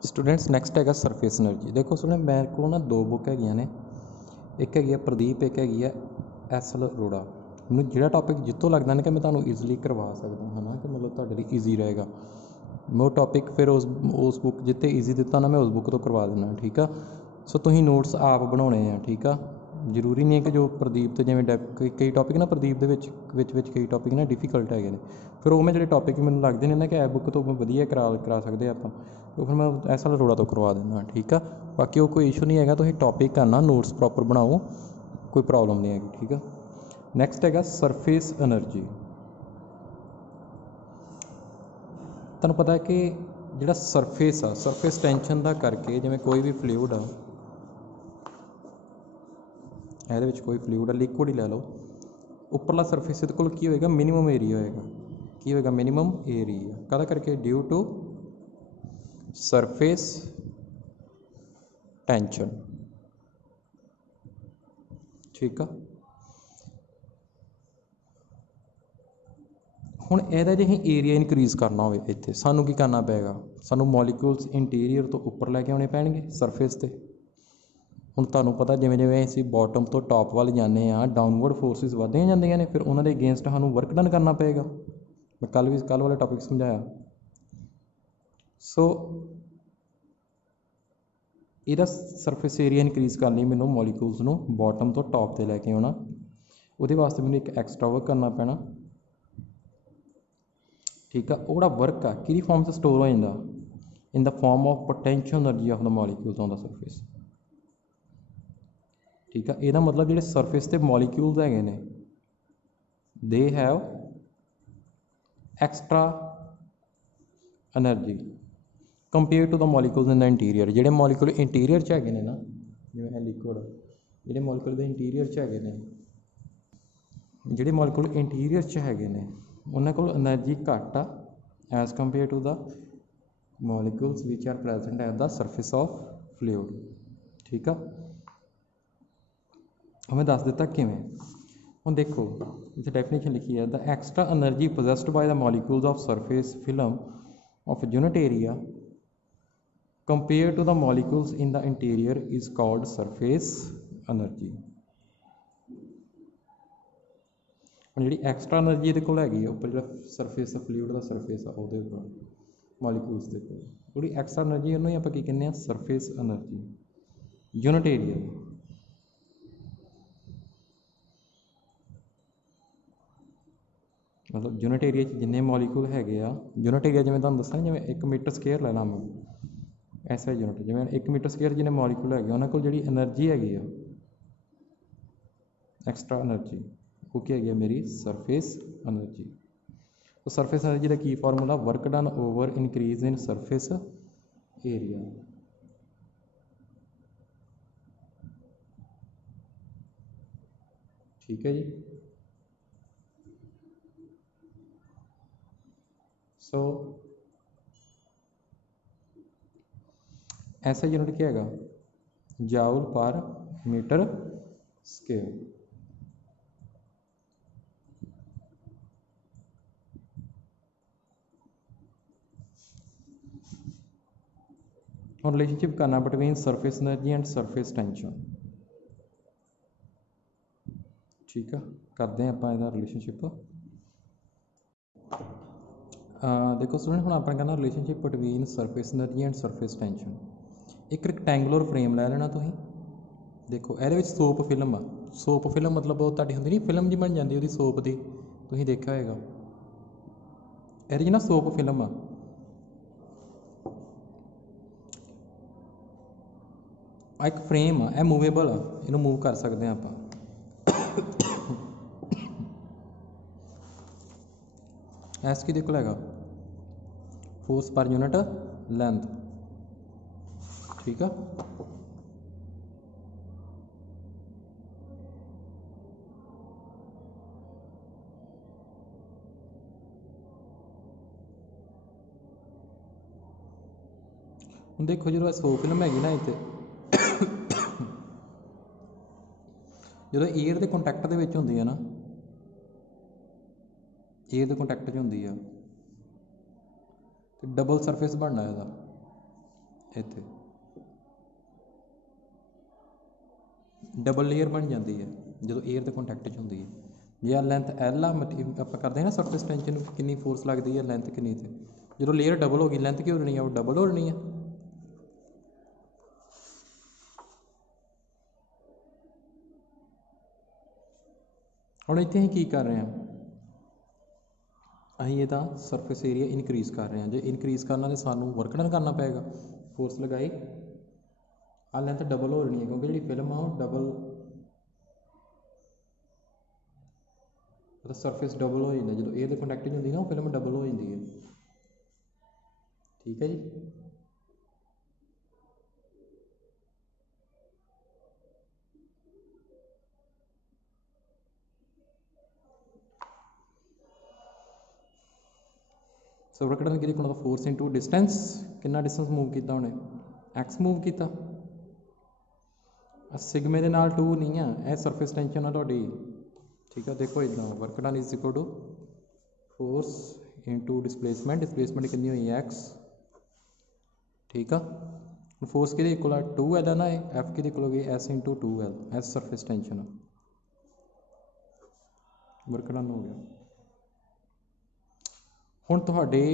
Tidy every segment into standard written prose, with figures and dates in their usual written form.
Students next है surface energy. देखो student मेरे को ना दो बुक है ने, एक है प्रदीप, एक है एस एल अरोड़ा। मैं जो टॉपिक जितों लगता ना कि मैं तुम्हें ईजिली करवा सकता है ना, कि मतलब तुहाडे लिए ईजी रहेगा, मैं वो टॉपिक फिर उस बुक जिते ईजी दिता ना मैं उस बुक तो करवा देना। ठीक है, सो तुसीं नोट्स आप बनाने हैं। ठीक है, जरूरी नहीं है कि जो प्रदीप तो जिमें कई टॉपिक ना प्रदीप के कई टॉपिक ना डिफिकल्ट है, फिर वो मैं जो टॉपिक मैंने लगते हैं ना कि ए बुक तो वधिया करा सकते आप, तो फिर मैं एस एल अरोड़ा तो करवा देना। ठीक है, बाकी वो कोई इशू नहीं है, तुसीं टॉपिक करना, नोट्स प्रॉपर बनाओ, कोई प्रॉब्लम नहीं है। ठीक है, नैक्सट है सरफेस एनर्जी। तुहानूं पता है कि जिहड़ा सरफेस आ, सरफेस टेंशन का करके जिवें कोई भी फ्लूइड आ, ਇਹਦੇ ਵਿੱਚ कोई फ्लूइड लिक्विड ही लै लो, उपरला सरफेस ਇਹਦੇ ਕੋਲ ਕੀ ਹੋਏਗਾ, मिनिमम एरिया होएगा। की होएगा, मिनिमम एरिया कहदा करके ड्यू टू सरफेस टेंशन। ठीक है, ਹੁਣ ਇਹਦਾ ਜੇ ਅਸੀਂ ਏਰੀਆ ਇਨਕਰੀਜ਼ ਕਰਨਾ ਹੋਵੇ ਇੱਥੇ ਸਾਨੂੰ ਕੀ ਕਰਨਾ ਪਏਗਾ, ਸਾਨੂੰ ਮੋਲੀਕਿਊਲਸ ਇੰਟੀਰੀਅਰ ਤੋਂ ਉੱਪਰ ਲੈ ਕੇ ਆਉਣੇ ਪੈਣਗੇ ਸਰਫੇਸ 'ਤੇ। ਹੁਣ ਤੁਹਾਨੂੰ ਪਤਾ ਜਿਵੇਂ ਜਿਵੇਂ ਅਸੀਂ ਬੋਟਮ ਤੋਂ ਟੌਪ ਵੱਲ ਜਾਂਦੇ ਹਾਂ, ਡਾਊਨਵਰਡ ਫੋਰਸਿਸ ਵੱਧਦੀਆਂ ਜਾਂਦੀਆਂ ਨੇ, ਫਿਰ ਉਹਨਾਂ ਦੇ ਅਗੇਂਸਟ ਸਾਨੂੰ ਵਰਕ ਡਨ ਕਰਨਾ ਪਏਗਾ। ਮੈਂ ਕੱਲ੍ਹ ਵਾਲਾ ਟੌਪਿਕ ਸਮਝਾਇਆ। ਸੋ ਇਹਦਾ ਸਰਫੇਸ ਏਰੀਆ ਇਨਕਰੀਜ਼ ਕਰਨ ਲਈ ਮੈਨੂੰ ਮੋਲੀਕਿਊਲਸ ਨੂੰ ਬੋਟਮ ਤੋਂ ਟੌਪ 'ਤੇ ਲੈ ਕੇ ਆਉਣਾ, ਉਹਦੇ ਵਾਸਤੇ ਮੈਨੂੰ ਇੱਕ ਐਕਸਟਰਾ ਵਰਕ ਕਰਨਾ ਪੈਣਾ। ठीक है, वो जोड़ा वर्क आ कि फॉर्म से स्टोर हो जाता, in the form of potential energy of the molecules on the surface. ठीक है, यदा मतलब जो सरफेस के मॉलीक्यूल्स है ने, they have extra energy compare to the molecules in the interior. जोड़े मॉलीक्यूल इंटीरियर है ना, जिवें लिक्विड जोड़े मॉलीक्यूल इंटीरियर है ने, जोड़े मॉलीक्यूल इंटीरियर है ने उन्होंने को एनर्जी घट आ as compare to the molecules which are present at the surface of fluid. ठीक है, हमें दस दिता किवें। हुण देखो इत्थे डेफिनेशन लिखी है, the extra energy possessed by the molecules of surface film of unit area compare to the molecules in the interior is called surface energy. जी एक्सट्रा एनर्जी ये हैगी उपर जो सरफेस फ्लूइड का सरफेस आ उपर मॉलीक्यूल्स के उपर जी एक्सट्रा एनर्जी उन्होंने आप कहने सरफेस एनर्जी यूनिट एरिया। मतलब यूनिट एरिया जिन्ने मॉलीक्यूल है यूनिट एरिया जिमें तुहानूं दस्सां जिवें 1 मीटर स्केयर लै ला मैं, ऐसा यूनिट जिवें 1 मीटर स्केयर जिन्ने मॉलीक्यूल है उन्होंने को जी एनर्जी हैगी एक्सट्रा एनर्जी वो क्या है मेरी सरफेस एनर्जी। तो सरफेस एनर्जी का की formula, work done over increase in surface area. ठीक है जी, सो ऐसा यूनिट क्या है, जाउल पर मीटर स्केयर। और रिलेशनशिप करना between surface energy and surface tension. ठीक है, करते हैं आप रिलेशनशिप। देखो स्टूडेंट हम अपने करना relationship between surface energy and surface tension. एक रेक्टेंगुलर फ्रेम लै लेना तुसीं, देखो ये सोप फिल्म आ, सोप फिल्म मतलब वो तुहाडी हुंदी नहीं फिल्म जी बन जाती वो सोप की, तुसीं देखा होएगा, ये ना सोप फिल्म आ, एक फ्रेम आ, मूवेबल आ, इनू मूव कर सकते हैं आप। एस की देखो है फोर्स पर यूनिट लेंथ। ठीक है, देखो जो सो फिल्म हैगी ना इतने जो एयर के कॉन्टैक्ट के होंगी है ना, एयर के कॉन्टैक्ट होंगी है, तो डबल सरफेस बनना है इत्थे डबल लेयर बन जाती है जो एयर के कॉन्टैक्ट होंगी है। जे आ लेंथ एल आ आप करते हैं ना सरफेस टेंशन कितनी फोर्स लगती है लेंथ कितनी थे जो लेयर डबल हो गई लेंथ की हो जानी है वो डबल हो जानी है। हुण इत्थे असीं की कर रहे हैं असीं इहदा सरफेस एरिया इनक्रीज़ कर रहे हैं। जे इनक्रीज़ करना तो सानूं वर्क डन करना पेगा। फोर्स लगाई आ लेंथ डबल हो जानी है क्योंकि जी फिल्म आ डबल सरफेस डबल हो जाता जो एयर कॉन्टैक्ट होंगी ना वो फिल्म डबल हो जाती है। ठीक है जी। सो वर्क डन कि फोर्स इंटू डिस्टेंस कितना डिस्टेंस मूव किया उन्हें एक्स मूव किया सिगमे के नाल 2 नहीं है यह सरफेस टेंशन है तुहाडी। ठीक है देखो इदा work done is equal to force into displacement displacement कितनी हुई एक्स। ठीक है फोर्स कि इक्वल है 2L है ना एफ कि इक्वल होगी S into 2L S surface tension work done हो गया। हुण तुहाडे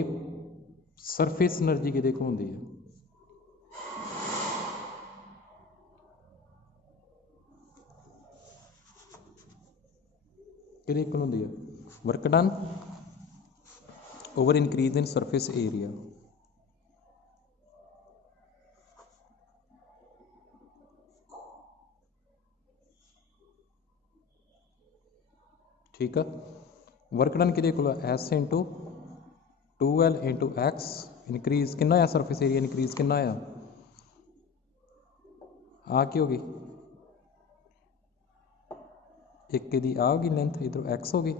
सरफेस एनर्जी किहदे कोल हुंदी है किहदे कोल हुंदी है work done over increase in surface area. ठीक है वर्क डन किहदे कोल s into 2L into x increase कितना होया सरफेस एरिया इनक्रीज कितना होया आ की होगी एक की आ होगी लेंथ इधर एक्स होगी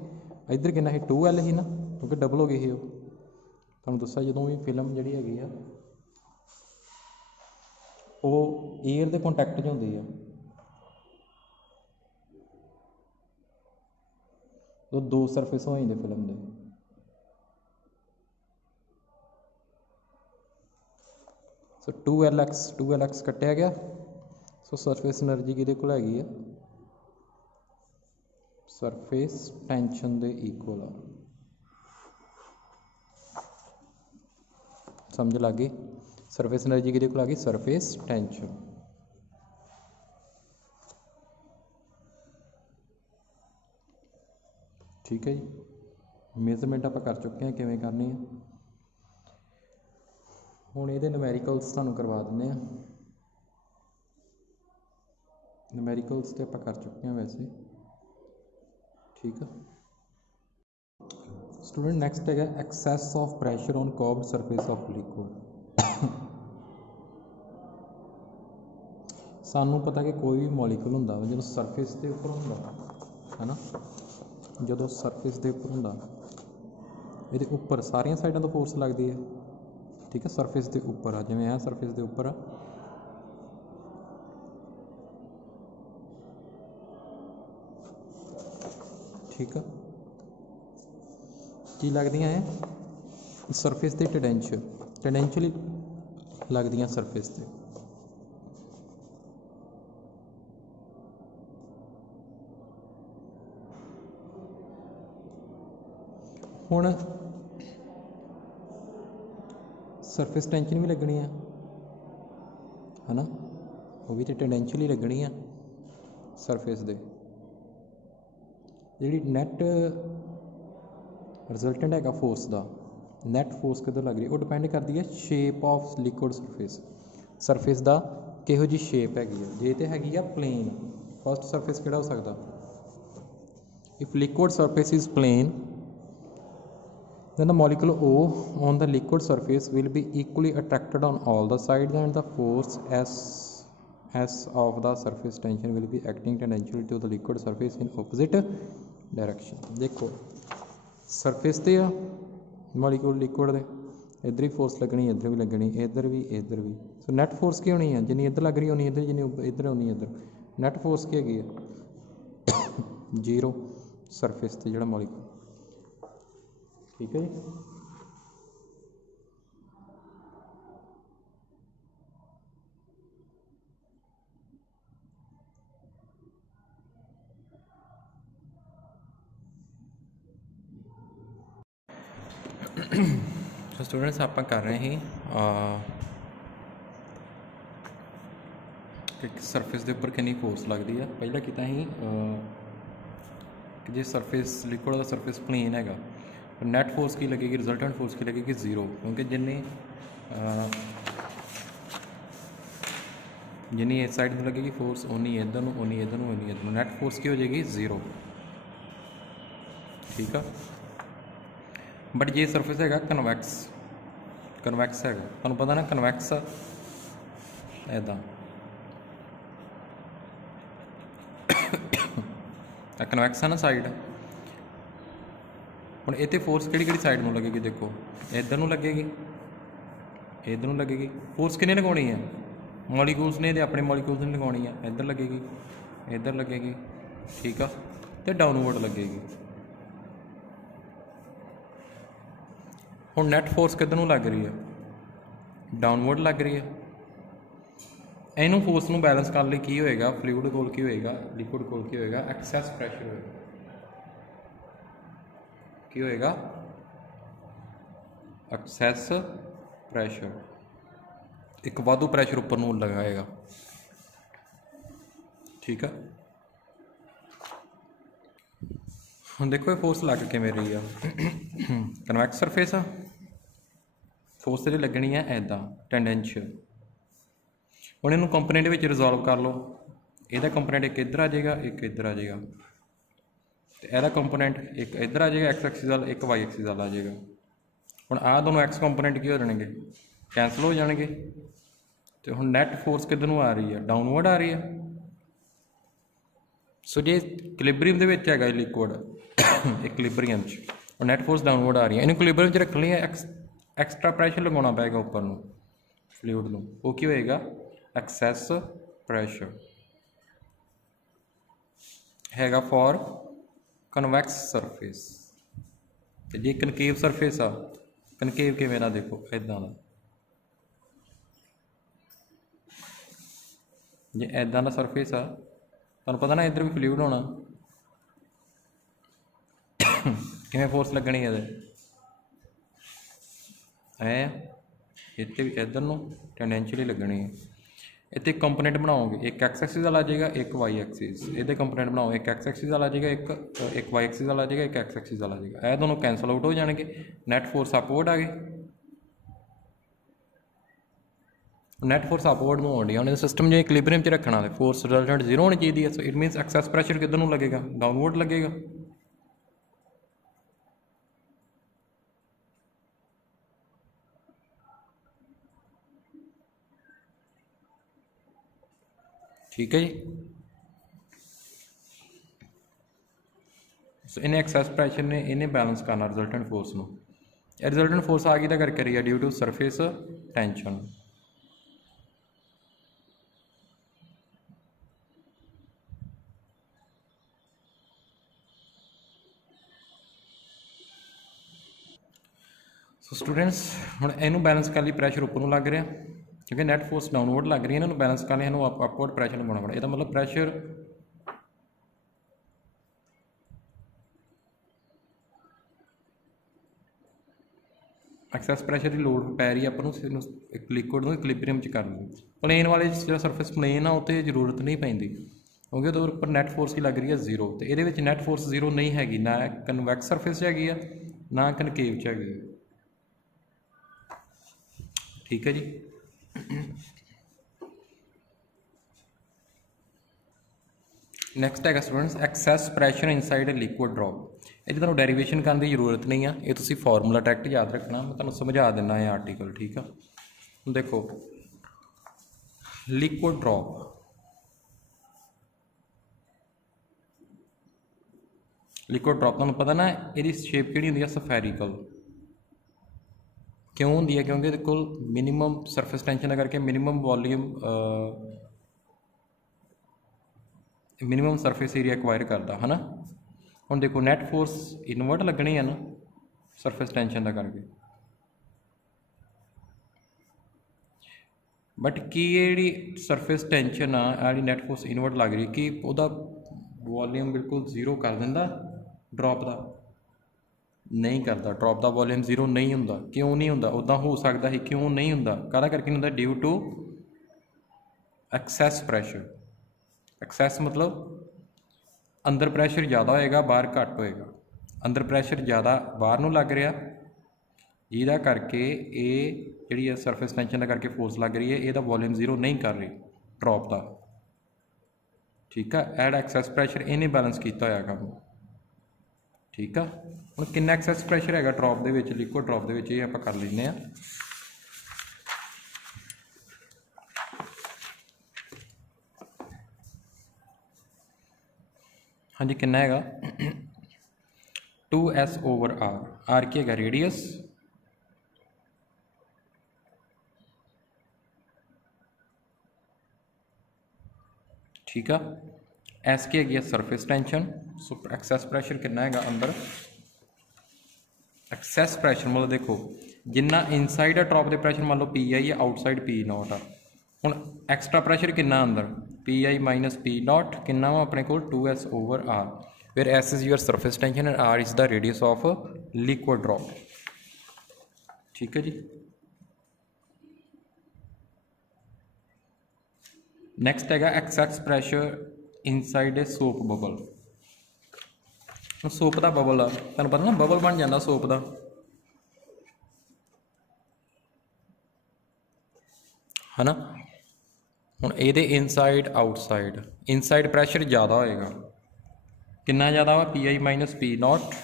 इधर कितना है 2L ही ना क्योंकि डबल हो गई ही तुहानूं दस्सा जो भी फिल्म जी हैगी आ वो एयर के कॉन्टैक्ट च होंदी है तो 2 सरफेस हो जाते फिल्म के। सो 2L एक्स कटिया गया। सो सरफेस एनर्जी किहदे कोल हैगी है सरफेस टेंशन के इक्वल आ समझ लग गई। सरफेस एनर्जी किहदे कोल आ गई सरफेस टेंशन। ठीक है जी मेजरमेंट आप कर चुके हैं किवें करनी है। हुण इहदे न्यूमेरिकल्स तुहानूं करवा दिंदे आ न्यूमेरिकल्स तो आप कर चुके हैं वैसे। ठीक है स्टूडेंट नैक्सट है access of pressure on curved surface of liquid. सानू पता कि कोई भी मॉलीक्यूल होंदा जो सरफेस के उपर होंदा है ना जो सरफेस के उपर होंदा ये उपर सारिया साइडों तो फोर्स लगती है। ठीक है सरफेस के उपर आ जिवें है सरफेस के उपर आ ठीक है की लगदियां है सरफेस के टेंडेंशियल लगदियां सरफेस से। हुण सरफेस टेंशन भी लगनी है ना वो भी तो टेंडेंशियल ही लगनी है सरफेस दे जी नैट रिजल्टेंट है फोर्स का नैट फोर्स किधर लग रही है वो डिपेंड करती है शेप ऑफ लिक्विड सरफेस का किहो जी शेप हैगी है। जे तो हैगी प्लेन फस्ट सरफेस किहड़ा हो सकता if liquid surface is plane then the molecule O on the liquid surface will be equally attracted on all the sides and the force S of the surface tension will be acting tangentially to the liquid surface in opposite direction। देखो surface ते आ molecule liquid दे इधर ही force लगनी इधर भी लगनी इधर भी सो NAT force की होनी है जिन्नी इधर लग रही होनी इधर जिन्नी इधर होनी इधर नैट फोर्स की हैगी है 0 सरफेस ते जिहड़ा मॉलीक्यूल। ठीक है जी तो स्टूडेंट्स आप कर रहे हैं कि सरफेस के उपर कितनी फोर्स लगती है। पहला किया ही कि जो सरफेस लिक्विड का सरफेस प्लेन है नैट फोर्स की लगेगी, रिजल्टेंट फोर्स की लगेगी 0, क्योंकि जिन्नी इस साइड में लगेगी फोर्स उन्नी इधर नूं, उन्नी इधर नूं, उन्नी इधर नूं, नैट फोर्स की हो जाएगी 0। ठीक है। बट ये सरफेस है कन्वैक्स, कन्वैक्स है तुहानूं पता ना कन्वैक्स इदा कन्वैक्स है ना साइड। हुण इत्थे फोर्स किहड़ी साइड में लगेगी, देखो इधर नूं लगेगी, इधर नूं लगेगी। फोर्स किन्ने लगाउणी है, मॉलीक्यूल्स ने अपने मॉलीक्यूल्स ने लगाउणी है। इधर लगेगी, इधर लगेगी, ठीक है, तो डाउनवर्ड लगेगी। हुण नैट फोर्स किधर नूं लग रही है, डाउनवर्ड लग रही है। इनू फोर्स नूं बैलेंस करने लई की होएगा, फ्लूइड कोल की होएगा, लिक्विड कोल की होएगा, एक्सैस प्रैशर होएगा। की होएगा एक्सैस प्रैशर, एक वाधू प्रैशर उपर नूं लगाएगा। ठीक है। हुण देखो ये फोर्स लग किवें रही है, कन्वैक्स सरफेस आ, फोर्स जी लगनी है ऐदा टेंडेंशियल। हुण इहनूं कंपोनेंट विच रिजोल्व कर लो, इहदा कंपोनेंट एक इधर आ जाएगा, एक इधर आ जाएगा, तो इहदा कंपोनेंट एक इधर आ जाएगा एक्स एक्सिस वाल, एक वाई एक्सिस वाल आ जाएगा। हुण आ दोनों एक्स कंपोनेंट की हो जाएंगे, कैंसल हो जाएंगे। तो हुण नैट फोर्स किधर नूं आ रही है, डाउनवर्ड आ रही है। सो जे इक्विलिब्रियम दे विच हैगा लिक्विड इक्विलिब्रियम और नैट फोर्स डाउनवर्ड आ रही है, इन्हूं इक्विलिब्रियम च रखने लिए एक्सट्रा प्रैशर लगाना पेगा उपर नूं फ्लूइड नूं, वो की होएगा एक्सैस प्रैशर हैगा फॉर कन्वैक्स सरफेस। तो जे कनकेव सरफेस आ, कनकेव किवें दा देखो इदां दा, जे इदां दा सरफेस आ, तुहानूं पता ना इधर भी फ्लूइड होना, किवें फोर्स लगनी है इत्थे भी इधर नूं टेंडेंशियली लगनी है। इत्थे कंपोनेंट बनाओगे, एक एक्स एक्सिस वाला आ जाएगा, एक वाई एक्सिस। इहदे कंपोनेंट बनाओ, एक एक्स एक्सिस वाला आ जाएगा, एक वाई एक्सिस वाला आ जाएगा, एक एक्स एक्सिस वाला आ जाएगा। यह दोनों कैंसल आउट हो जाएंगे, नैट फोर्स अपवर्ड आ गई। नैट फोर्स अपवर्ड में आउंदी है, सिस्टम जो इक्विलिब्रियम च रखना है, फोर्स रिजल्टेंट 0 होनी चाहिए है। सो इट मीनस एक्सैस प्रैशर किधर नूं लगेगा, डाउनवर्ड लगेगा। ठीक है जी। सो इन्हें एक्सैस प्रैशर ने इन्हें बैलेंस करना रिजल्टेंट फोर्स नूं। रिजल्टेंट फोर्स आ गई तो करके रही है due to surface tension. So students हुण इनू बैलेंस करने प्रैशर उपर नूं लग रहा, क्योंकि नैट फोर्स डाउनवर्ड लग रही है, इन्होंने बैलेंस करने इन्हों अपवर्ड प्रैशर लगाना पड़ा। इसका मतलब प्रैशर एक्सैस प्रैशर की लोड़ पै रही है अपन एक लिक्विड इक्विलिब्रियम च करने। प्लेन वाले जो सरफेस प्लेन आ उत्ते जरूरत नहीं पैंदी, क्योंकि उहदे उपर नैट फोर्स की लग रही है 0। तो ये नैट फोर्स 0 नहीं हैगी, ना कन्वैक्स सरफेस हैगी है, ना कनकेव च हैगी। ठीक है जी। नैक्सट है students access pressure inside liquid drop. ये तुहानूं डेरीवेशन करने की जरूरत नहीं है, ये तुसीं फॉर्मूला डायरैक्ट याद रखना, मैं तुहानूं समझा दिना है आर्टिकल। ठीक है। देखो लिक्विड ड्रॉप, लिक्विड ड्रॉप तुहानूं पता ना ये शेप किहड़ी हुंदी है, सफेरिकल। क्यों होंगी है, क्योंकि ये कोल मिनीमम सरफेस टेंशन करके minimum volume minimum surface area acquire करता है ना। हम देखो नैट फोर्स इनवर्ट लगनी है ना सरफेस टेंशन का करके, बट की जी सरफेस टेंशन आ नैट फोर्स इनवर्ट लग रही कि वह वॉल्यूम बिल्कुल 0 कर देंदा ड्रॉप का, नहीं करता। ड्रॉप का वॉल्यूम जीरो नहीं होंदा। क्यों नहीं होंदा? उदा हो सकता है, क्यों नहीं होंदा? काहदा करके नहीं होंदा? Due to excess pressure. Excess मतलब अंदर प्रैशर ज़्यादा होएगा, बाहर घट होएगा। अंदर प्रैशर ज़्यादा बाहर नूं लग रहा, जिहदा करके ये जिहड़ी है सरफेस टेंशन का करके फोर्स लग रही है, ਇਹਦਾ वॉल्यूम जीरो नहीं कर रही ड्रॉप का। ठीक है, एड एक्सैस प्रैशर इन्हें बैलेंस किया होया काम। ठीक है, हुण कितना एक्सैस प्रैशर है ड्रॉप दे विच, लिक्विड ड्रॉप दे विच, ये आपां कर लैंदे आ। हाँ जी, कितना हैगा? 2s/r। आर की है रेडियस, ठीक है। एस की है सरफेस टेंशन। सो एक्सैस प्रैशर कितना है अंदर? एक्सैस प्रैशर मतलब देखो जिन्ना इनसाइड है ड्रॉप के प्रैशर मान लो पी आई है, आउटसाइड पी नॉट आ। हुण एक्सट्रा प्रैशर कितना अंदर? P i minus P not कितना वा अपने को? 2s/r। फिर s is your surface tension and r is the radius of liquid drop. ठीक है जी। नैक्सट है excess pressure inside a soap bubble. Soap का बबल आ, तुहानूं पता ना बबल बन जाता सोप का। है ना? हुण इहदे इनसाइड आउटसाइड, इनसाइड प्रैशर ज़्यादा होएगा। कितना ज़्यादा वा? P i minus P not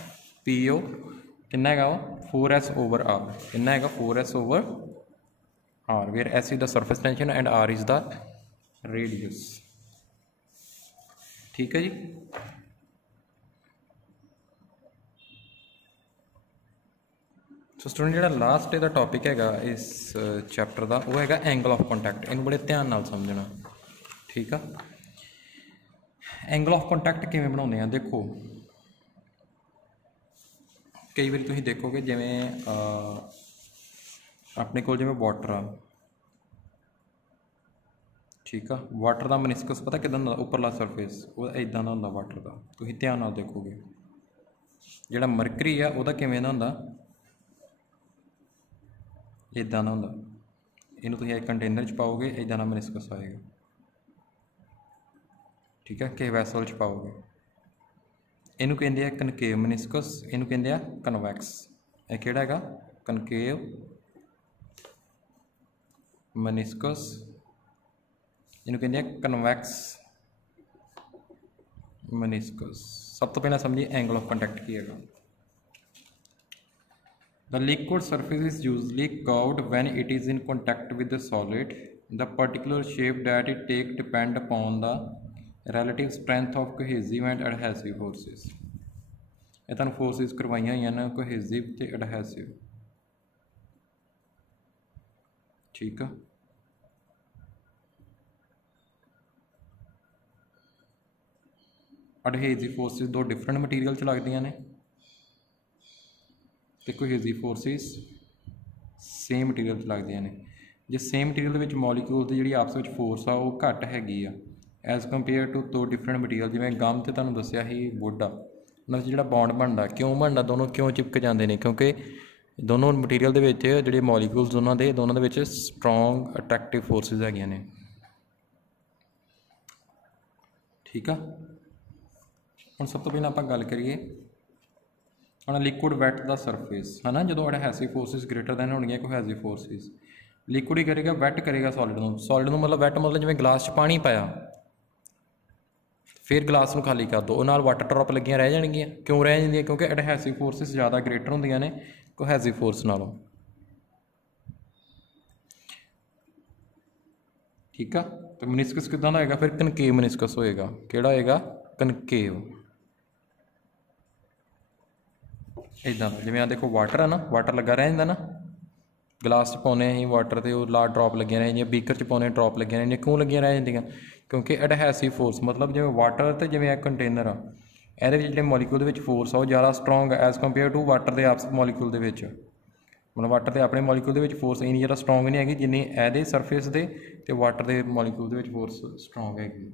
P o कितना है? 4s/r। कितना है? 4s/r। Where s is the surface tension and r is the radius. ठीक है जी। सो स्टूडेंट जो लास्ट का टॉपिक है इस चैप्टर का वो है एंगल ऑफ कॉन्टैक्ट। इन्हूं बड़े ध्यान नाल समझना। ठीक है, एंगल ऑफ कॉन्टैक्ट किवें बनाउंदे आ? देखो कई बार तुसीं देखोगे जिवें अपने कोल जिवें वाटर आ, ठीक है, वाटर का मनिस्कस पता किदां दा? उपरला सरफेस वो इदां दा हुंदा वाटर का। तुसीं ध्यान नाल देखोगे जिहड़ा मरकरी है वह किवें दा हुंदा? इदां दा हुंदा। इहनूं तुसीं एक कंटेनर च पाओगे, इदां दा मनिस्कस आएगा। ठीक है, किसी वैसल च पाओगे। इनू कहते हैं कनकेव मनिस्कस, इनू कहते हैं कन्वैक्स। यह किहड़ा है? कनकेव मनिस्कस। इनू कहते हैं कन्वैक्स मनिस्कस। सब तो पहले समझिए एंगल ऑफ कॉन्टैक्ट की है। The liquid surface is usually curved when it is in contact with the solid. The particular shape that it takes depend upon the relative strength of cohesive and adhesive forces. ਇਹ ਤੁਹਾਨੂੰ forces करवाइया हुई ने cohesive ਤੇ एडहैसिव। ठीक है, adhesive forces दो different material च लगदियां ने ते कोहेसिव फोर्सिस सेम मटीरियल च लगदियां ने। जे सेम मटीरियल दे विच मॉलीक्यूल्स दी जिहड़ी आपस विच फोर्स आ वो घट हैगी आ एज कंपेयर टू दो डिफरेंट मटीरियल। जिवें गम ते तुहानूं दस्सिया ही वुड आ, उन्हां च जिहड़ा बॉन्ड बनदा क्यों बनदा? दोनों क्यों चिपक जाते हैं? क्योंकि दोनों मटीरियल दे विच जिहड़े मॉलीक्यूल्स दोनों दे विच स्ट्रोंग अट्रैक्टिव फोर्सिस हैगियां ने। ठीक है, हुण सब तो पहले आपां गल करिए हुण लिक्विड वैट दा सरफेस है ना। जो एडहैसिव फोर्सिस ग्रेटर दैन होणगियां कोहेसिव फोर्सिस, लिक्विड ही करेगा वैट करेगा सॉलिड नूं। सॉलिड नूं मतलब वैट मतलब जिवें गिलास च पानी पाया फिर गिलास नूं खाली कर दो, उह नाल वाटर ड्रॉप लगियां रह जाणगियां। क्यों रह जांदियां? क्योंकि एडहैसिव फोर्सिस ज़्यादा ग्रेटर होंदियां ने कोहेसिव फोर्स नालों। ठीक है, तो मनिस्कस किदां दा होएगा? फिर कनकेव मनिस्कस होएगा। किहड़ा होएगा? कनकेव। इदां जिवें आ देखो वाटर है ना, वाटर लगा रह जांदा ना, गिलास च पाउने असीं वाटर ते ला ड्रॉप लगियां रह जांदियां, बीकर च पाउने ड्रॉप लगियां रह जांदियां। क्यों लगियां रह जांदियां? क्योंकि एडहैसिव फोर्स मतलब जिवें वाटर ते जिवें एक कंटेनर आ, ਇਹਦੇ ਵਿੱਚ ਜਿਹੜੇ ਮੋਲੀਕੂਲ ਦੇ ਵਿੱਚ ਫੋਰਸ ਆ ਉਹ ਜ਼ਿਆਦਾ strong as compare to water ਦੇ ਆਪਸ ਮੋਲੀਕੂਲ ਦੇ ਵਿੱਚ। ਮਤਲਬ ਵਾਟਰ ਦੇ ਆਪਣੇ ਮੋਲੀਕੂਲ ਦੇ ਵਿੱਚ ਫੋਰਸ ਇੰਨੀ ਜ਼ਿਆਦਾ ਸਟਰੋਂਗ ਨਹੀਂ ਹੈਗੀ ਜਿੰਨੀ ਇਹਦੇ ਸਰਫੇਸ ਦੇ ਅਤੇ ਵਾਟਰ ਦੇ ਮੋਲੀਕੂਲ ਦੇ ਵਿੱਚ ਫੋਰਸ ਸਟਰੋਂਗ ਹੈਗੀ।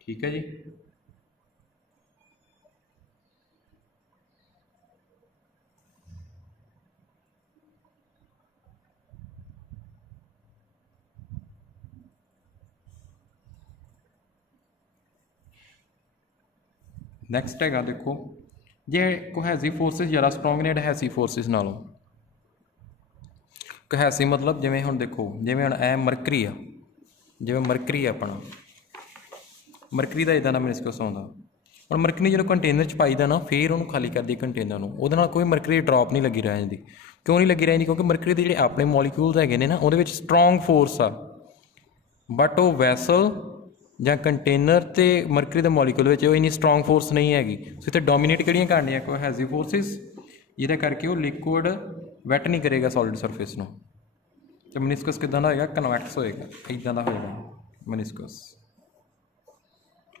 ਠੀਕ ਹੈ ਜੀ। नैक्सट हैगा देखो जे कोहैसिव फोर्सिस ज़्यादा स्ट्रोंग ने एडहैसिव फोर्सिस नालों। कोहैसिव मतलब जिवें हुण देखो जिवें हुण ए मरकरी आ, जिवें मरकरी आ अपना मरकरी का इदां दा मिनिस्कस आउंदा। हुण मरकरी जो कंटेनर च पाईदा ना फिर उन्होंने खाली कर दी कंटेनर में, उहदे नाल कोई मरकरी ड्रॉप नहीं लगी रह जाती। क्यों नहीं लगी रहती? क्योंकि मरकरी के जिहड़े अपने मॉलीक्यूल्स हैगे ने ना उहदे विच स्ट्रोंग फोर्स आ, बट वो वैसल ਜਾਂ कंटेनर तो मरकरी के मॉलीक्यूल इन्नी स्ट्रोंग फोर्स नहीं हैगी। सो इतने डोमीनेट किहड़ियां करनियां कोहैसिव फोर्सिस, जिहदे करके वो लिक्विड वैट नहीं करेगा सॉलिड सरफेस नूं। तो मिनिस्कस किदां दा होएगा? कन्वैक्स होएगा, इदां दा होएगा मिनिस्कस।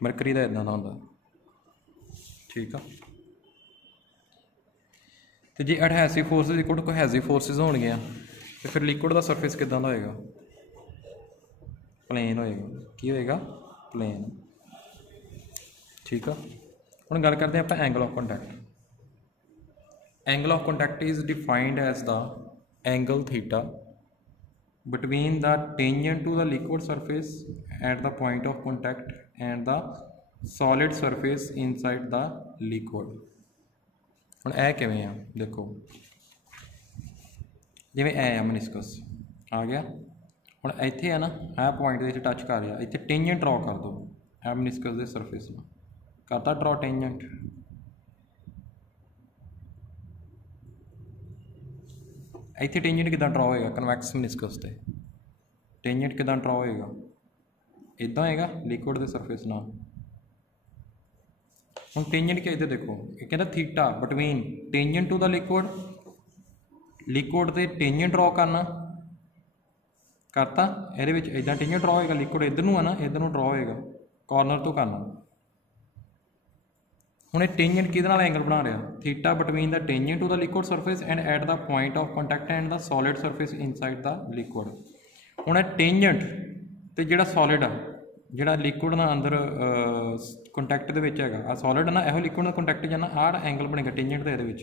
मरकरी का इदां दा हुंदा, ठीक है। तो जे एडहैसिव फोर्सिस इक्वल टू कोहैसिव फोर्सिस होणगियां तो फिर लिक्विड का सरफेस किदां दा होएगा? प्लेन होएगा। की होएगा? प्लेन, ठीक है। हुण गल करते हैं आप angle of contact. Angle of contact is defined as the angle theta between the tangent to the liquid surface at the point of contact and the solid surface inside the liquid। ਹੁਣ ਇਹ ਕਿਵੇਂ ਆ ਦੇਖੋ, ਜਿਵੇਂ ਐ ਆ ਮਨਿਸਕਸ ਆ ਗਿਆ, ਹੁਣ ਇੱਥੇ ਆ ਨਾ ਇਹ ਪੁਆਇੰਟ ਦੇ ਵਿੱਚ ਟੱਚ ਕਰ ਰਿਹਾ, ਇੱਥੇ ਟੈਂਜੈਂਟ ਡਰਾ ਕਰ ਦਿਓ ਇਹ ਮਨਿਸਕਸ ਦੇ ਸਰਫੇਸ ਨੂੰ, ਕਰਤਾ ਡਰਾ ਟੈਂਜੈਂਟ। ਇੱਥੇ ਟੈਂਜੈਂਟ ਕਿੱਦਾਂ ਡਰਾ ਹੋਏਗਾ? ਕਨਵੈਕਸ ਮਨਿਸਕਸ ਤੇ ਟੈਂਜੈਂਟ ਕਿੱਦਾਂ ਡਰਾ ਹੋਏਗਾ? ਇੱਦਾਂ ਹੋਏਗਾ ਲਿਕੁਇਡ ਦੇ ਸਰਫੇਸ ਨਾਲ। ਹੁਣ ਟੈਂਜੈਂਟ क्या इधर देखो ये कहता theta between tangent to the liquid ते टेंजेंट ड्रॉ करना, करता ये इदा टेंजेंट ड्रॉ होएगा, लिक्विड इधर नूं है ना, इधर नूं ड्रॉ होएगा, कॉर्नर तो करना। हुण टेंजेंट किहदे नाल एंगल बना रहा? Theta between the tangent to the liquid surface and at the point of contact and the solid surface inside the liquid. हुण टेंजेंट ते जिहड़ा सॉलिड आ, जिहड़ा लिक्विड ना अंदर कंटैक्ट दे विच हैगा, आ सॉलिड ना इहो लिक्विड नाल कंटैक्ट जाना, आह एंगल बनेगा टेंजेंट दे विच,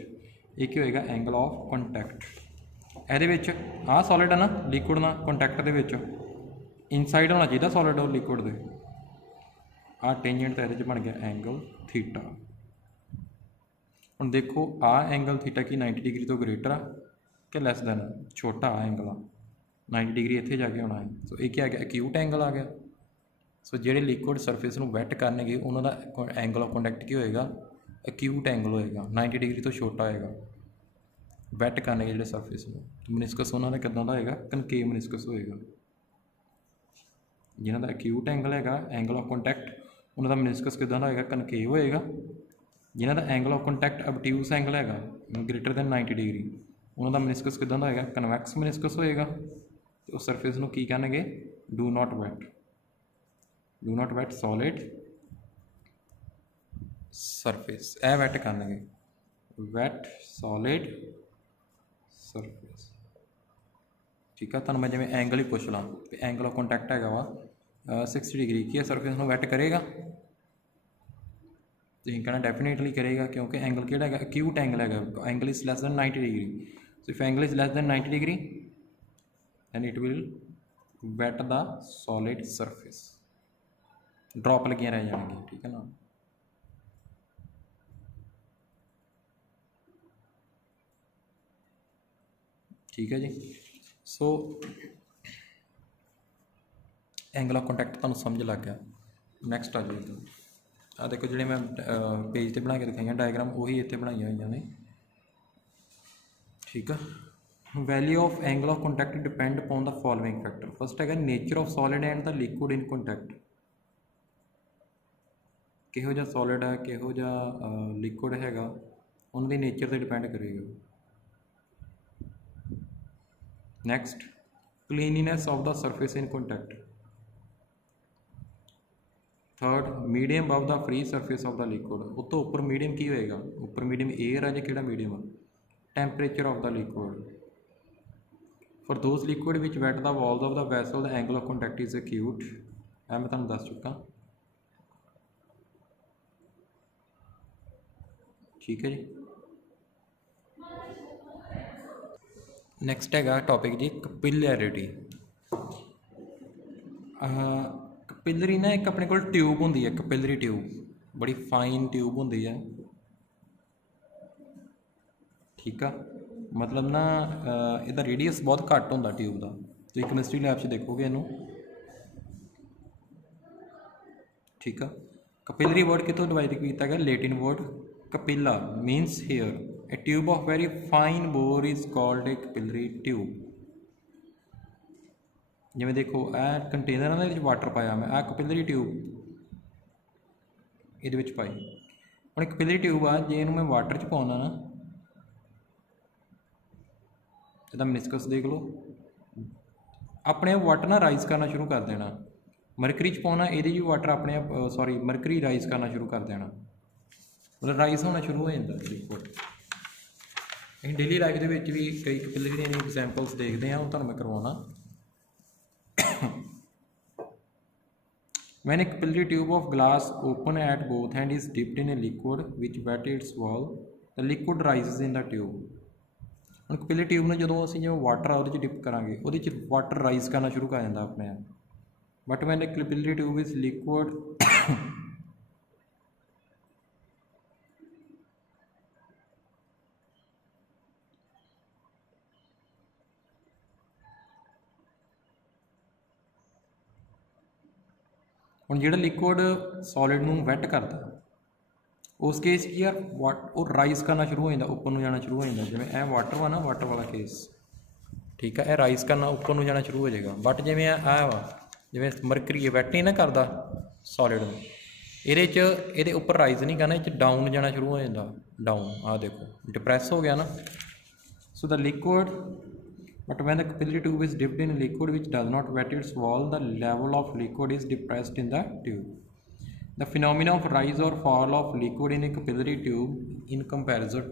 ये की होएगा? Angle of contact. ਇਹਦੇ ਵਿੱਚ ਆਹ ਸੋਲਿਡ ਹੈ ਨਾ ਲਿਕੁਇਡ ਨਾਲ ਕੰਟੈਕਟ ਦੇ ਵਿੱਚ, ਇਨਸਾਈਡ ਹੋਣਾ ਚਾਹੀਦਾ ਸੋਲਿਡ ਔਰ ਲਿਕੁਇਡ ਦੇ। ਆਹ ਟੈਂਜੈਂਟ ਤਾਂ ਇਹਦੇ 'ਚ ਬਣ ਗਿਆ ਐਂਗਲ ਥੀਟਾ। ਹੁਣ ਦੇਖੋ ਆਹ ਐਂਗਲ ਥੀਟਾ ਕੀ 90 ਡਿਗਰੀ ਤੋਂ ਗ੍ਰੇਟਰ ਆ ਕਿ ਲੈਸ ਦੈਨ? ਛੋਟਾ ਆ ਐਂਗਲ ਆ, 90 ਡਿਗਰੀ ਇੱਥੇ ਜਾ ਕੇ ਹੋਣਾ ਹੈ। ਸੋ ਇਹ ਕੀ ਆ ਗਿਆ? ਅਕਿਊਟ ਐਂਗਲ ਆ ਗਿਆ। ਸੋ ਜਿਹੜੇ ਲਿਕੁਇਡ ਸਰਫੇਸ ਨੂੰ ਵੈਟ ਕਰਨਗੇ ਉਹਨਾਂ ਦਾ ਐਂਗਲ ਆਫ ਕੰਟੈਕਟ ਕੀ ਹੋਏਗਾ? ਅਕਿਊਟ ਐਂਗਲ ਹੋਏਗਾ, 90 ਡਿਗਰੀ ਤੋਂ ਛੋਟਾ ਹੋਏਗਾ ਵੈਟ ਕਰਨੇ ਜਿਹੜੇ ਸਰਫੇਸ ਨੂੰ। ਮਨਿਸਕਸ ਉਹਨਾਂ ਦਾ ਕਿੱਦਾਂ ਦਾ ਹੋਏਗਾ? ਕਨਕੇਵ ਮਨਿਸਕਸ ਹੋਏਗਾ। ਜਿਨ੍ਹਾਂ ਦਾ ਅਕਿਊਟ ਐਂਗਲ ਹੈਗਾ ਐਂਗਲ ਆਫ ਕੰਟੈਕਟ, ਉਹਨਾਂ ਦਾ ਮਨਿਸਕਸ ਕਿੱਦਾਂ ਦਾ ਹੋਏਗਾ? ਕਨਕੇਵ ਹੋਏਗਾ। ਜਿਨ੍ਹਾਂ ਦਾ ਐਂਗਲ ਆਫ ਕੰਟੈਕਟ ਅਬਟਿਊਸ ਐਂਗਲ ਹੈਗਾ ਗ੍ਰੇਟਰ ਦੈਨ 90 ਡਿਗਰੀ, ਉਹਨਾਂ ਦਾ ਮਨਿਸਕਸ ਕਿੱਦਾਂ ਦਾ ਹੋਏਗਾ? ਕਨਵੈਕਸ ਮਨਿਸਕਸ ਹੋਏਗਾ। ਤੇ ਉਸ ਸਰਫੇਸ ਨੂੰ ਕੀ ਕਹਿਣਗੇ? Do not wet, do not wet solid surface. ਇਹ ਵੈਟ ਕਰਨਗੇ, ਵੈਟ ਸੋਲਿਡ सरफेस, ठीक है। तुहानूं मैं जिवें एंगल ही पुछ ला, एंगल ऑफ कॉन्टैक्ट हैगा वा 60 डिग्री, की सरफेस नूं वैट करेगा? तुसीं कहना डेफिनेटली करेगा, क्योंकि एंगल किहड़ा हैगा? अक्यूट एंगल हैगा, angle is less than 90 degree. So if angle is less than 90 degree then it will wet the solid surface. Drop लगियां रह जाएंगी, ठीक है ना। ठीक है जी। सो एंगल ऑफ कॉन्टैक्ट तुहानूं समझ लग गया। नैक्सट आ जाओ, आ देखो जिहड़े मैं पेज ते बना के दिखाई डायग्राम उही इत्थे बनाई हुई ने, ठीक है। Value of angle of contact depend upon the following factor. First है nature of solid and the liquid in contact, किहो जिहा सॉलिड है किहो जिहा लिक्विड हैगा उन्हां दी नेचर ते डिपेंड करेगा। Next cleanliness of the surface in contact. Third medium of the free surface of the liquid, उस तो उपर मीडियम की होएगा? उपर मीडियम एयर है जो कि मीडियम है। Temperature of the liquid for those liquid which wet the walls of the vessel the angle of contact is acute, मैं तुहानूं दस चुका, ठीक है जी। नैक्सट है टॉपिक जी कपिलैरिटी। कपिलरी ना एक अपने को ट्यूब होंगी है, कपिलरी ट्यूब बड़ी फाइन ट्यूब होंदी है, ठीक है। मतलब ना इसका रेडियस बहुत घट होंदा ट्यूब का। तो केमिस्ट्री लैब च देखोगे इनू, ठीक है। कपिलरी वर्ड कितों डिवाइड किया गया, लैटिन वर्ड कपिला means hair. A tube of very fine bore is called a capillary tube. जिमें देखो यह कंटेनर है ना, वाटर पाया मैं, आ कपिलरी ट्यूब ये पाई। हम एक कपिलरी ट्यूब आ, जे इनू मैं वाटर च पाउना ना, इसका मिनिस्कस देख लो, अपने वाटर ना राइज करना शुरू कर देना। मरकरी च पाउना, ये वाटर अपने आप सॉरी मरकरी राइज करना शुरू कर देना, मतलब राइज होना शुरू हो जाता लिक्विड। अं डेली लाइफ के भी कई कपिलरी एग्जाम्पल्स देखते हैं, वो मैं करवाना। When a capillary tube of glass open at both ends is dipped in a liquid which wet its wall, the liquid rises in the tube. ਹੁਣ ਕਪਿਲਰੀ ट्यूब में जो ਅਸੀਂ जो वाटर आ डिप करांगे वो वाटर राइज करना शुरू कर जाता अपने आप। But when a capillary tube is liquid ਹੁਣ ਜਿਹੜਾ लिक्विड सॉलिड ਨੂੰ ਵੈਟ करता, उस केस की यार वो राइज करना शुरू हो जाता, उपर ਨੂੰ जाना शुरू हो जाता। जिमें यह वाटर वा ना, वाटर वाला केस, ठीक है, यह राइज करना उपर ਨੂੰ जाना शुरू हो जाएगा। बट जिमें आ वा जिमें मरकरी वैट नहीं ना करता सॉलिड में, ये उपर राइज नहीं करना, ये डाउन जाना शुरू हो जाता, डाउन। आ देखो डिप्रैस हो गया ना। So the liquid, but when the capillary tube is dipped in a liquid which does not wet its wall, the level of liquid is depressed in the tube. The phenomena of rise or fall of liquid in a capillary tube in comparison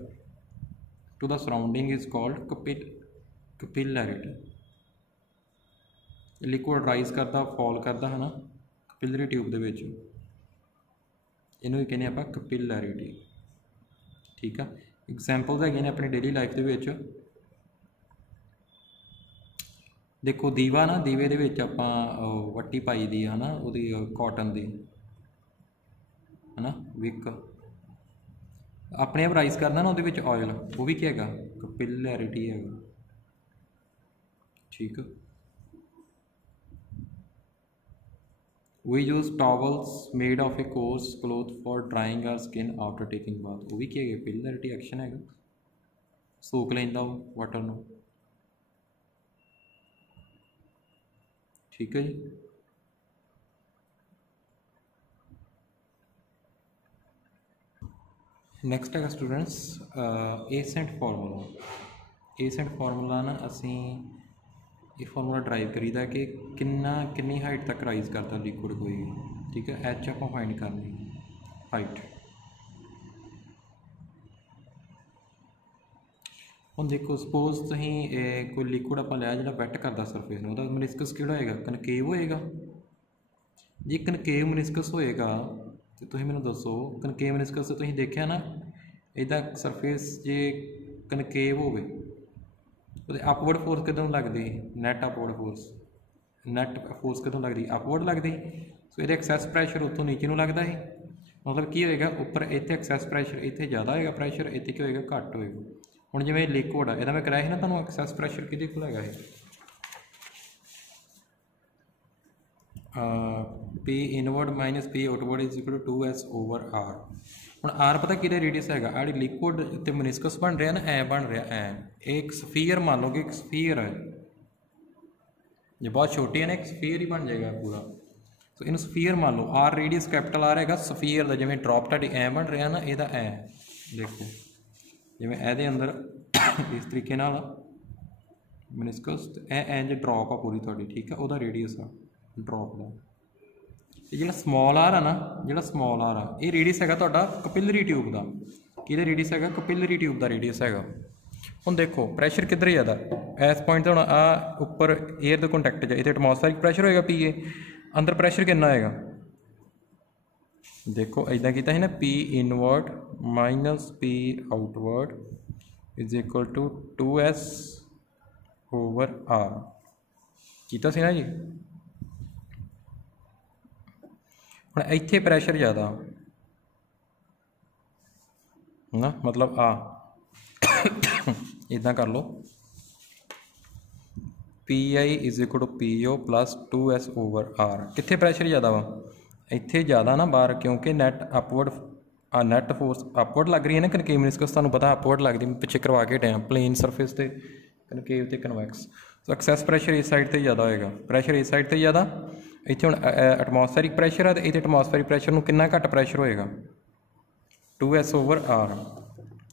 to the surrounding is called capillarity. Liquid rise करता fall करता है ना capillary tube के विच, इनू कहने आप कपिलैरिटी, ठीक है। एग्जाम्पल्स है अपनी डेली लाइफ के विच। देखो दीवा ना, दीवे दे विच आपां वट्टी पाई दी है ना, उहदी कॉटन दी है ना, विक अपने आप राइज करना ना, उहदे विच ऑयल, वो भी क्या है कपिलैरिटी है, ठीक है। We use towels made of a coarse cloth for drying our skin after taking bath, वो भी क्या है कपिलैरिटी एक्शन है, सोक लैंदा वाटर नूं, ठीक है जी। नैक्सट है students ascent formula. Ascent formula ना असी ये फार्मूला ड्राइव करीदा कि किन्नी हाइट तक राइज करता लिक्विड कोई भी, ठीक है। एच आप फाइंड करनी हाइट। हम देखो सपोज तुसीं कोई लिक्विड आप लिया जो वैट करता सरफेस में, वह मनिस्कस किहड़ा होएगा, कनकेव होएगा। जे कनकेव मनिस्कस होएगा तो तुसीं मैनूं दसो, कनकेव मनिस्कस तुसीं देखिया ना, इहदा सरफेस जे कनकेव होवे तो अपवर्ड फोर्स कितों लगती, net upward force, net force कितों लगती, अपवर्ड लगती। सो ये एक्सैस प्रैशर उत्तों नीचे नूं लगता है, मतलब की होएगा उपर इत्थे एक्सैस प्रैशर, इत्थे ज़्यादा होएगा प्रैशर, इत्थे की होएगा घट होएगा। हुण जिवें लिक्विड है, इहदा मैं कराया ना तुहानूं एक्सैस प्रैशर किहदे कोल हैगा P inward minus P outward is equal to 2s/r। ਹੁਣ आर पता कि रेडियस है, आ लिक्विड तो मनिस्कस बन रहा ना, बन रहा एक स्फीयर, मान लो कि एक स्फीयर है, जो बहुत छोटी है ना, एक स्फीयर ही बन जाएगा पूरा। तो इन स्फीयर मान लो आर रेडियस कैपिटल आर है स्फीयर का, जिमें ड्रॉप ताड़ी बन रहा ना, यदा देखो जिमें ए अंदर इस तरीके नाल मनिस्कस इंज ड्रॉप आ पूरी थोड़ी, ठीक है, वह रेडियस आ ड्रॉप का। जो स्मॉल आर है ना, जो स्मॉल आर आ, ये रेडियस है कपिलरी ट्यूब का, कि रेडियस है कपिलरी ट्यूब का रेडियस है। हम देखो प्रैशर किधर ज़्यादा, इस पॉइंट तो आ उपर एयर के कॉन्टैक्ट च, इतने एटमोसफेरिक प्रैशर होएगा पी ए, अंदर प्रैशर कितना होएगा, देखो इदा किया है ना, P inward minus P outward is equal to 2s/r किया सी ना जी। ਹੁਣ ਇੱਥੇ ਪ੍ਰੈਸ਼ਰ ज़्यादा, ना, मतलब आ इदां कर लो p i is equal to p o plus 2s over r. कितने प्रैशर ज़्यादा वा, इत्थे ज़्यादा ना बाहर, क्योंकि net upward net force upward लग रही है ना कनकेव मेनिस्कस, तुहानूं पता अपवर्ड लगती, पिछे करवा के हटिया प्लेन सरफेस ते कनकेव ते कन्वैक्स। सो एक्सैस प्रैशर इस साइड ते ज़्यादा होएगा, प्रैशर इस साइड ते ज़्यादा। इत्थे हुण एटमोसफेरिक प्रैशर है, तो इत्थे एटमोसफेरिक प्रैशर नूं कितना घट प्रैशर होएगा 2s ओवर आर।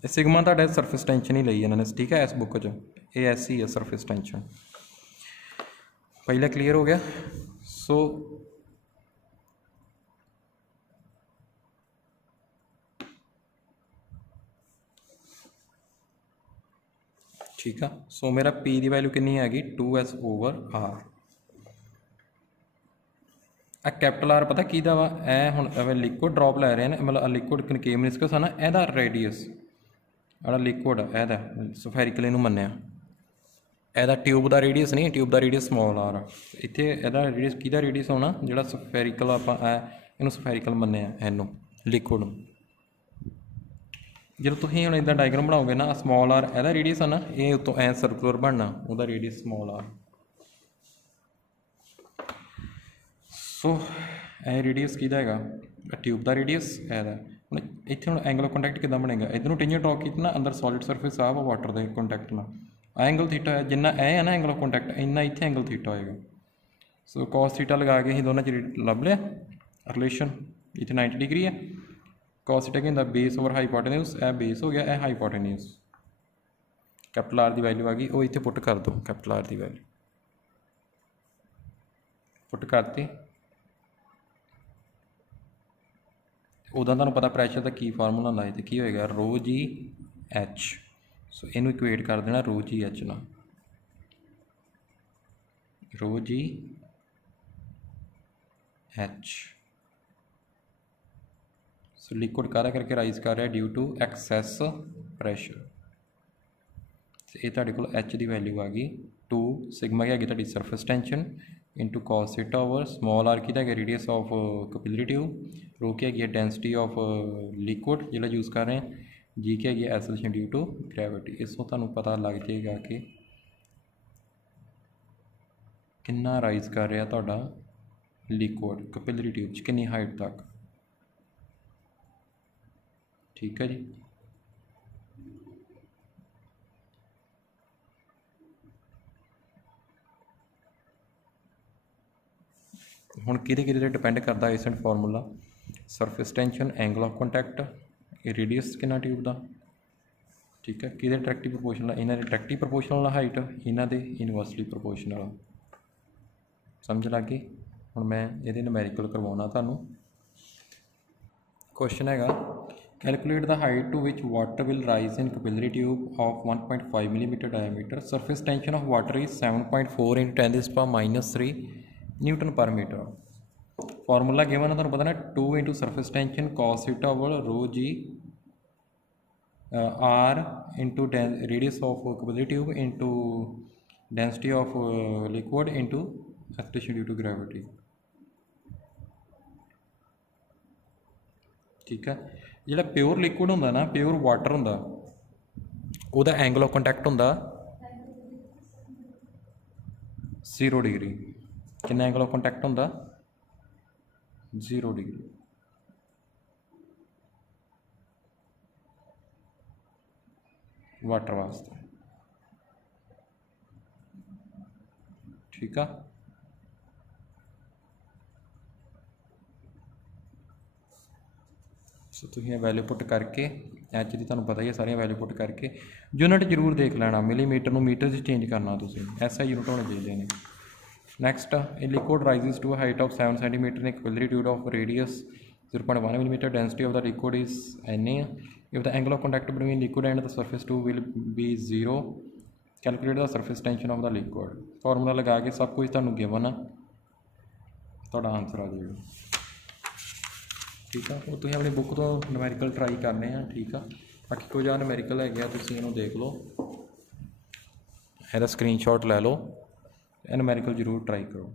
सिग्मा तुहाडा सरफेस टेंशन ही लई इन्होंने, ठीक है, इस बुक च ये ऐसी है सरफेस टेंशन। पहला क्लीयर हो गया। सो ठीक है, सो मेरा P की वैल्यू कितनी हैगी 2s ओवर आर। आ कैपिटल आर पता की वा, ए हुण लिक्विड ड्रॉप लै रहे हैं, मतलब लिक्विड कनकेव मेनिस्कस है ना, एदा रेडियस आ लिक्विड एदा सफेरिकल इनू मन्निया, एदा ट्यूब का रेडियस नहीं, ट्यूब का रेडियस स्मॉल आर। इत्थे एदा रेडियस किहदा रेडियस होना, जिहड़ा सफेरिकल आपां इनू सफेरिकल मन्निया इनू लिक्विड। जो तुम हम इदा डायग्राम बनाओगे ना, स्मॉल आर एदा रेडियस है ना, ये उत्तों ऐ सर्कुलर बनना, वह रेडियस स्मॉल आर। सो ए रेडियस किहदा हैगा ट्यूब का रेडियस एदा। हुण इत्थे हुण एंगल ऑफ कॉन्टैक्ट किद्दां बनेगा, इधरों टिंजर ड्रॉ की ना, अंदर सॉलिड सरफेस आ वाटर के कॉन्टैक्ट ना, एंगल थीटा है जिन्ना ए है ना एंगल ऑफ कॉन्टैक्ट, इन्ना इत्थे एंगल थीटा होएगा। सो कॉस थीटा लगा के असीं दोनों च लभ लिया रिलेशन, इत्थे 90 डिग्री है। कॉस थीटा क्या बेस ओवर हाईपोटेन्यूज, ए बेस हो गया, ए हाईपोटेन्यूज। कैपिटल आर की वैल्यू आ गई, वो इत्थे पुट कर दो, कैपिटल आर की वैल्यू पुट करती। उदा तुहानूं पता प्रैशर का की फार्मूला होंदा है, की होएगा रो जी एच। सो इनू इक्वेट कर देना रो जी एच ना, रो जी एच। सो लिक्विड काहदा करके राइज कर रहा ड्यू टू एक्सैस प्रैशर। ये तुहाडे कोल एच की वैल्यू आ गई 2 सिग्मा की तुहाडी surface tension into cos theta over small r की radius of capillary tube, rho की है डेंसिटी ऑफ लिक्विड जो यूज़ कर रहे हैं, जी की है एक्सेलरेशन ड्यू टू ग्रैविटी। इसों तुहानूं पता लग जाएगा कि कितना राइज कर रहा तुहाडा लिक्विड कैपिलरी ट्यूब कितनी हाइट तक। ठीक है जी। हुण किहदे डिपेंड करता है इसेंट formula, surface tension, angle of contact, radius कितना ट्यूब का, ठीक है, किहदे डायरैक्टली प्रोपोर्शनल, इन्हां दे डायरैक्टली प्रोपोर्शनल हाइट, इन्हां दे इनवर्सली प्रोपोर्शनल। समझ लग गई। हुण मैं इहदे न्यूमेरिकल करवाउणा तुहानूं। क्वेश्चन हैगा calculate the height to which water will rise in capillary tube of 1.5 millimetre diameter, surface tension of water is 7.4 × 10⁻³ newton per metre. Formula given है, तुहानूं पता ना 2 × surface tension cos theta over rho G R into radius of capillary tube into density of liquid into acceleration due to gravity. ठीक है, जिहड़ा pure liquid होंदा ना, pure water होंदा, उहदा एंगल ऑफ कॉन्टैक्ट होंदा 0 डिग्री। कितना एंगल ऑफ कॉन्टैक्ट होंदा 0 degree. Water वास्ते, ठीक है। सो तुसीं वैल्यू पुट करके एच की तुहानूं पता ही है, सारियां वैल्यू पुट करके यूनिट जरूर देख लेना, मिलीमीटर नूं मीटर च चेंज करना तुसीं, ऐसा यूनिट होने चाहिए ने। Next a liquid rises to height of 7 centimetre in capillary tube of radius 0.1 millimetre, density of the liquid is NA, if the angle of contact between liquid and the surface to will be 0, calculate the surface tension of the liquid. Formula लगा के सब कुछ तुहानूं given आ, तुहाडा answer आ जाएगा। ठीक है, वो तुसीं अपनी बुक तो न्यूमेरिकल ट्राई करने हैं, ठीक है। बाकी कोई जहाँ न्यूमेरिकल है गया तुसीं इहनूं देख लो, ਇਹਦਾ ਸਕਰੀਨਸ਼ਾਟ ਲੈ ਲਓ, ਇਹ न्यूमेरिकल जरूर ट्राई करो।